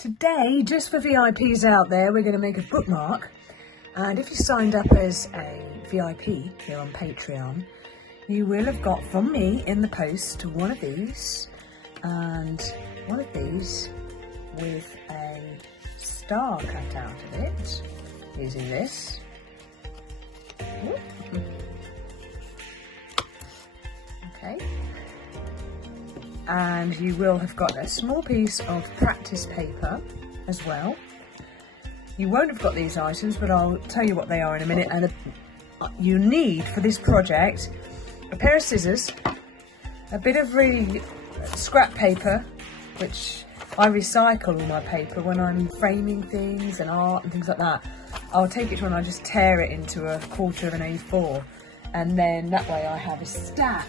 Today, just for VIPs out there, we're going to make a bookmark, and if you signed up as a VIP here on Patreon, you will have got from me in the post one of these and one of these with a star cut out of it using this. Okay. And you will have got a small piece of practice paper as well. You won't have got these items, but I'll tell you what they are in a minute. And you need for this project a pair of scissors, a bit of really scrap paper, which I recycle all my paper when I'm framing things and art and things like that. I'll take it and I just tear it into a quarter of an A4, and then that way I have a stack.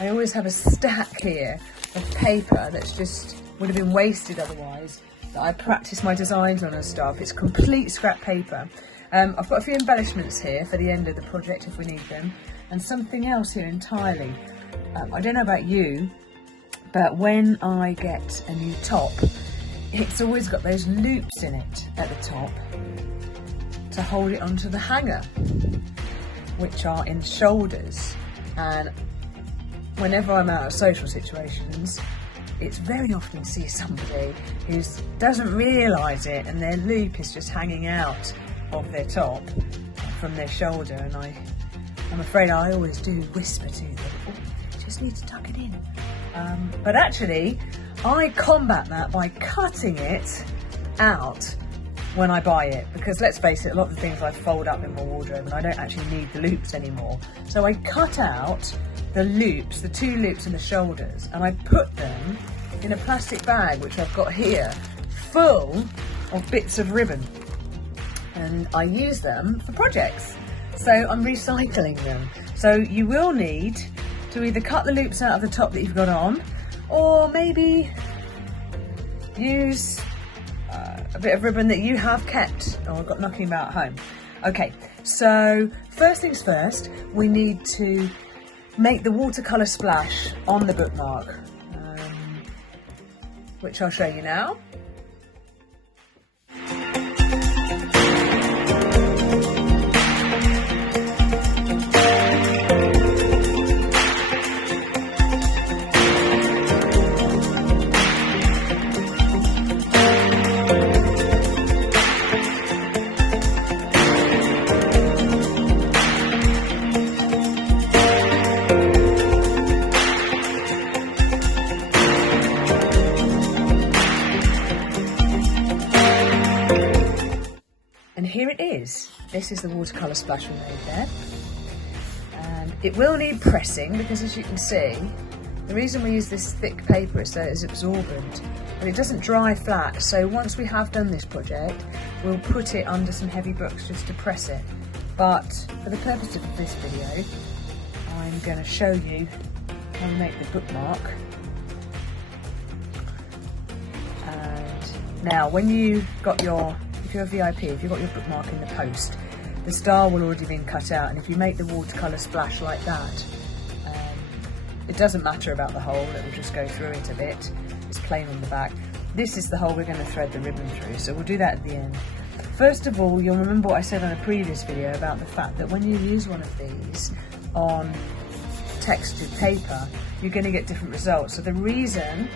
I always have a stack here of paper that's just would have been wasted otherwise, that I practice my designs on and stuff. It's complete scrap paper. I've got a few embellishments here for the end of the project if we need them, and something else here entirely. I don't know about you, but when I get a new top, it's always got those loops in it at the top to hold it onto the hanger, which are in shoulders. And whenever I'm out of social situations, it's very often see somebody who doesn't realise it and their loop is just hanging out of their top from their shoulder, and I'm afraid I always do whisper to them, oh, you just need to tuck it in. But actually, I combat that by cutting it out when I buy it, because let's face it, a lot of the things I fold up in my wardrobe and I don't actually need the loops anymore. So I cut out the loops, the two loops in the shoulders, and I put them in a plastic bag, which I've got here, full of bits of ribbon, and I use them for projects. So I'm recycling them. So you will need to either cut the loops out of the top that you've got on, or maybe use a bit of ribbon that you have kept or got knocking about at home. Okay, so first things first, we need to make the watercolour splash on the bookmark, which I'll show you now. And here it is. This is the watercolour splash we made there. And it will need pressing because, as you can see, the reason we use this thick paper is so it's absorbent, but it doesn't dry flat. So once we have done this project, we'll put it under some heavy books just to press it. But for the purpose of this video, I'm going to show you how to make the bookmark. And now, when you got your, if you're a VIP, if you've got your bookmark in the post, the star will already been cut out, and if you make the watercolour splash like that, it doesn't matter about the hole, it will just go through it a bit. It's plain on the back. This is the hole we're going to thread the ribbon through, so we'll do that at the end. First of all, you'll remember what I said on a previous video about the fact that when you use one of these on textured paper, you're going to get different results. So the reason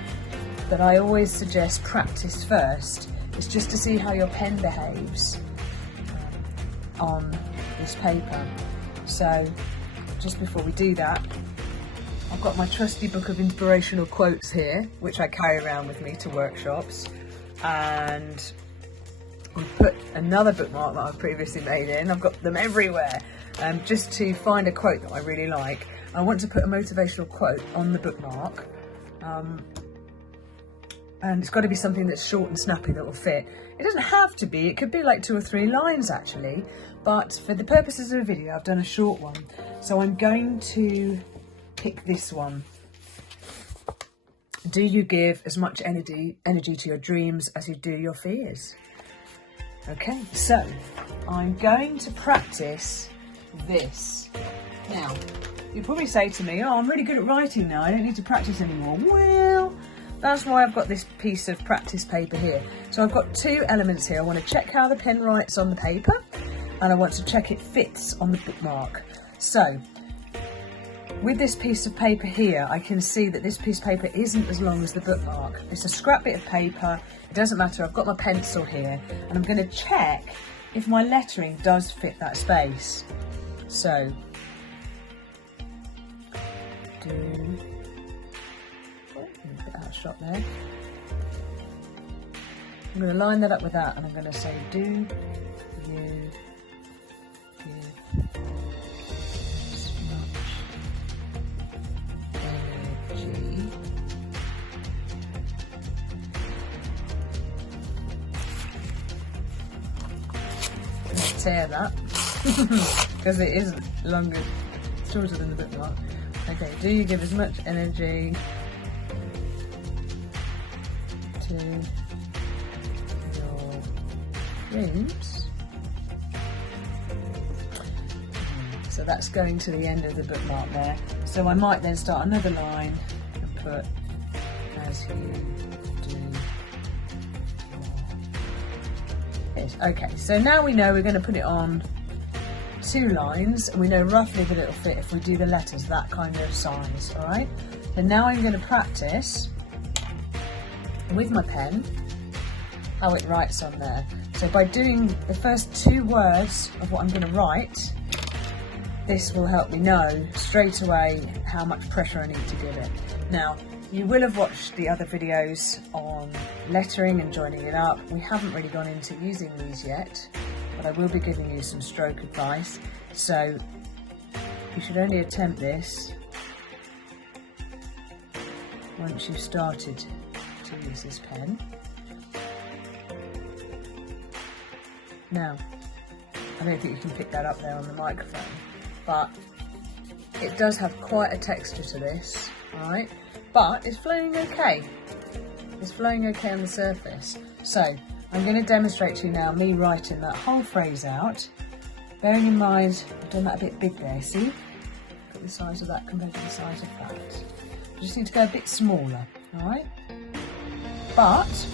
that I always suggest practice first is just to see how your pen behaves on this paper. So just before we do that, I've got my trusty book of inspirational quotes here, which I carry around with me to workshops, and I've put another bookmark that I've previously made in. I've got them everywhere, just to find a quote that I really like. I want to put a motivational quote on the bookmark, and it's got to be something that's short and snappy that will fit. It doesn't have to be, it could be like 2 or 3 lines actually, but for the purposes of the video I've done a short one. So I'm going to pick this one. Do you give as much energy to your dreams as you do your fears? Okay, so I'm going to practice this. Now, you'll probably say to me, oh, I'm really good at writing now, I don't need to practice anymore. Well, that's why I've got this piece of practice paper here. So I've got two elements here. I want to check how the pen writes on the paper, and I want to check it fits on the bookmark. So with this piece of paper here, I can see that this piece of paper isn't as long as the bookmark. It's a scrap bit of paper. It doesn't matter. I've got my pencil here, and I'm going to check if my lettering does fit that space. So a bit out of shot there. I'm going to line that up with that, and I'm going to say, do you give as much energy let's tear that because it is longer, shorter than the bookmark. Okay, do you give as much energy to your dreams? So that's going to the end of the bookmark there. So I might then start another line and put, as you do your... Okay, so now we know we're going to put it on 2 lines, and we know roughly that it'll fit if we do the letters that kind of size. All right, so now I'm going to practice with my pen how it writes on there. So by doing the first 2 words of what I'm going to write, this will help me know straight away how much pressure I need to give it. Now, you will have watched the other videos on lettering and joining it up. We haven't really gone into using these yet, but I will be giving you some stroke advice. So you should only attempt this once you've started to use this pen. Now, I don't think you can pick that up there on the microphone, but it does have quite a texture to this, alright? But it's flowing okay. It's flowing okay on the surface. So I'm going to demonstrate to you now me writing that whole phrase out. Bearing in mind, I've done that a bit big there, see? Look at the size of that compared to the size of that. I just need to go a bit smaller, alright? But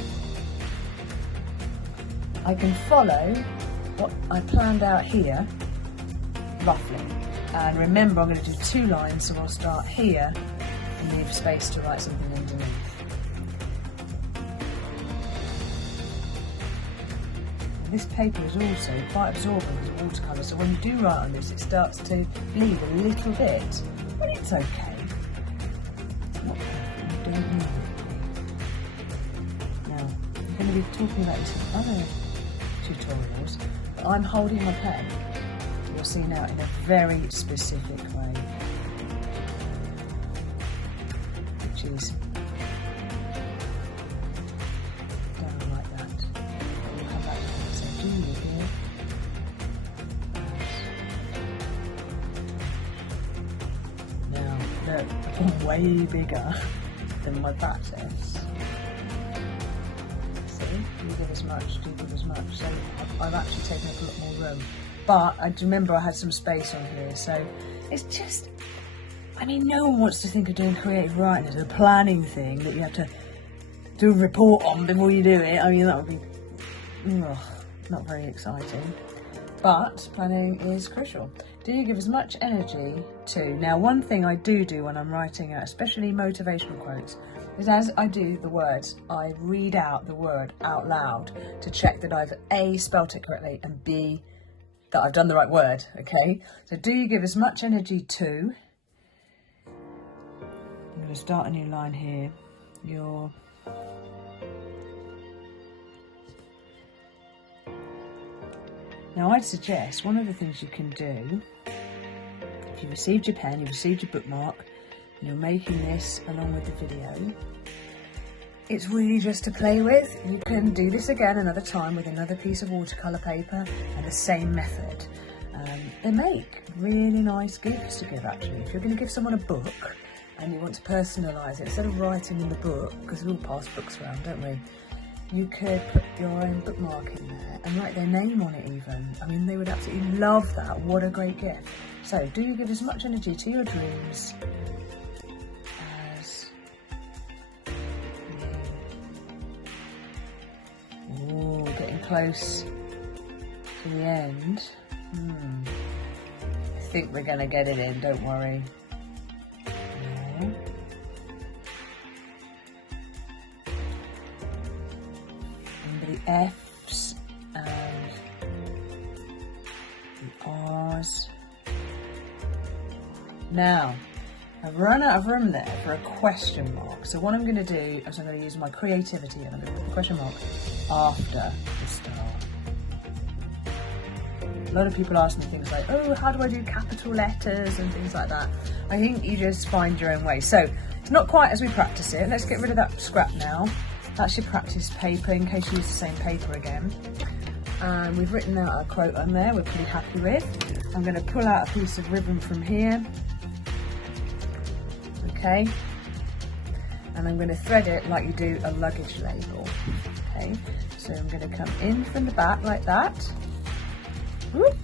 I can follow what I planned out here, roughly. And remember, I'm going to do 2 lines, so I'll start here and leave space to write something underneath. This paper is also quite absorbent as watercolour, so when you do write on this, it starts to bleed a little bit, but it's okay. It's not perfect, you don't need it. Now, I'm going to be talking about this in other tutorials, but I'm holding my pen, you'll see now, in a very specific way, which is down like that. We'll come back to it. So do you hear? Now, look, I'm way bigger than my practice. See, you give as much, do you give as much. So I've actually taken up a lot more room. But I remember I had some space on here, so it's just, I mean, no one wants to think of doing creative writing as a planning thing that you have to do a report on before you do it. I mean, that would be not very exciting. But planning is crucial. Do you give as much energy to? Now, one thing I do when I'm writing out, especially motivational quotes, is as I do the words, I read out the word out loud to check that I've A, spelt it correctly, and B, that I've done the right word, okay? So do you give as much energy to, I'm going to start a new line here, your, now I'd suggest one of the things you can do, if you received your pen, you received your bookmark, and you're making this along with the video, it's really just to play with. You can do this again another time with another piece of watercolour paper and the same method. They make really nice gifts to give, actually. If you're going to give someone a book and you want to personalise it, instead of writing in the book, because we all pass books around, don't we? You could put your own bookmark in there and write their name on it even. I mean, they would absolutely love that. What a great gift. So, do you give as much energy to your dreams as close to the end. I think we're going to get it in, don't worry. No. And the F's and the R's. Now, I've run out of room there for a question mark. So what I'm going to do is I'm going to use my creativity and I'm going to put a question mark after the star. A lot of people ask me things like, oh, how do I do capital letters and things like that. I think you just find your own way. So it's not quite as we practice it. Let's get rid of that scrap now. That's your practice paper in case you use the same paper again. And we've written out a quote on there we're pretty happy with. I'm going to pull out a piece of ribbon from here. Okay, and I'm going to thread it like you do a luggage label. Okay, so I'm going to come in from the back like that. Whoop.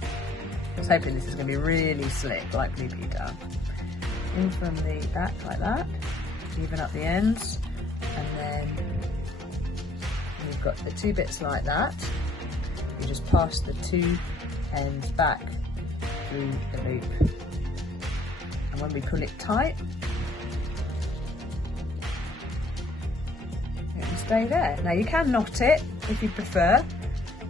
I was hoping this is going to be really slick like Blue Peter. In from the back like that, even up the ends, and then you've got the two bits like that. You just pass the two ends back through the loop. And when we pull it tight, it will stay there. Now you can knot it if you prefer.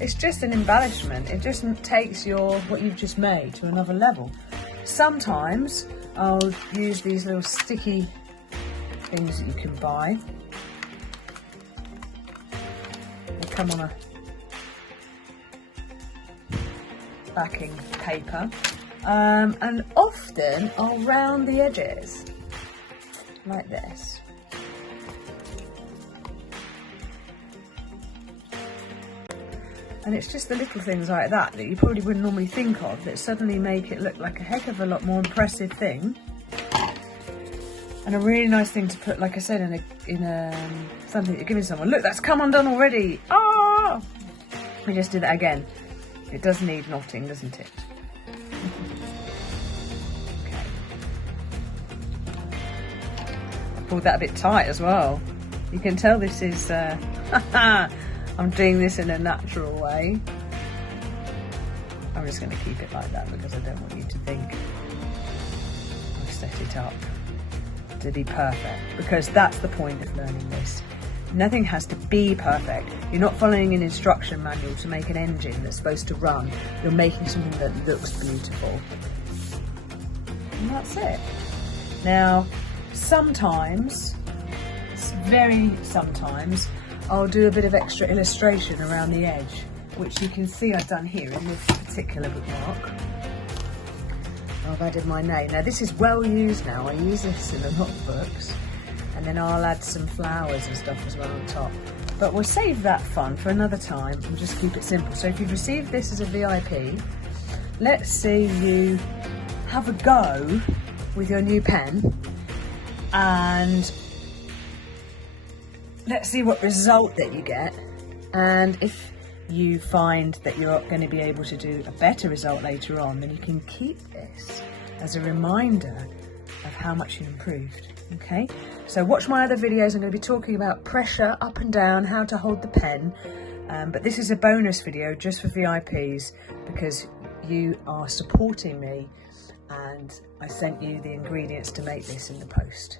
It's just an embellishment. It just takes what you've just made to another level. Sometimes I'll use these little sticky things that you can buy. They come on a backing paper. And often I'll round the edges like this. And it's just the little things like that you probably wouldn't normally think of that suddenly make it look like a heck of a lot more impressive thing. And a really nice thing to put, like I said, in a something you're giving someone. Look, that's come undone already. Ah! We just do that again. It does need knotting, doesn't it? Okay. I pulled that a bit tight as well. You can tell this is, I'm doing this in a natural way. I'm just going to keep it like that because I don't want you to think I've set it up to be perfect, because that's the point of learning this. Nothing has to be perfect. You're not following an instruction manual to make an engine that's supposed to run. You're making something that looks beautiful. And that's it. Now, sometimes, very sometimes, I'll do a bit of extra illustration around the edge, which you can see I've done here in this particular bookmark. I've added my name. Now this is well used now. I use this in a lot of books. And then I'll add some flowers and stuff as well on top. But we'll save that fun for another time and just keep it simple. So if you've received this as a VIP, let's see you have a go with your new pen and let's see what result that you get. And if you find that you're going to be able to do a better result later on, then you can keep this as a reminder of how much you improved. Okay, so watch my other videos. I'm going to be talking about pressure up and down, how to hold the pen, but this is a bonus video just for VIPs because you are supporting me and I sent you the ingredients to make this in the post.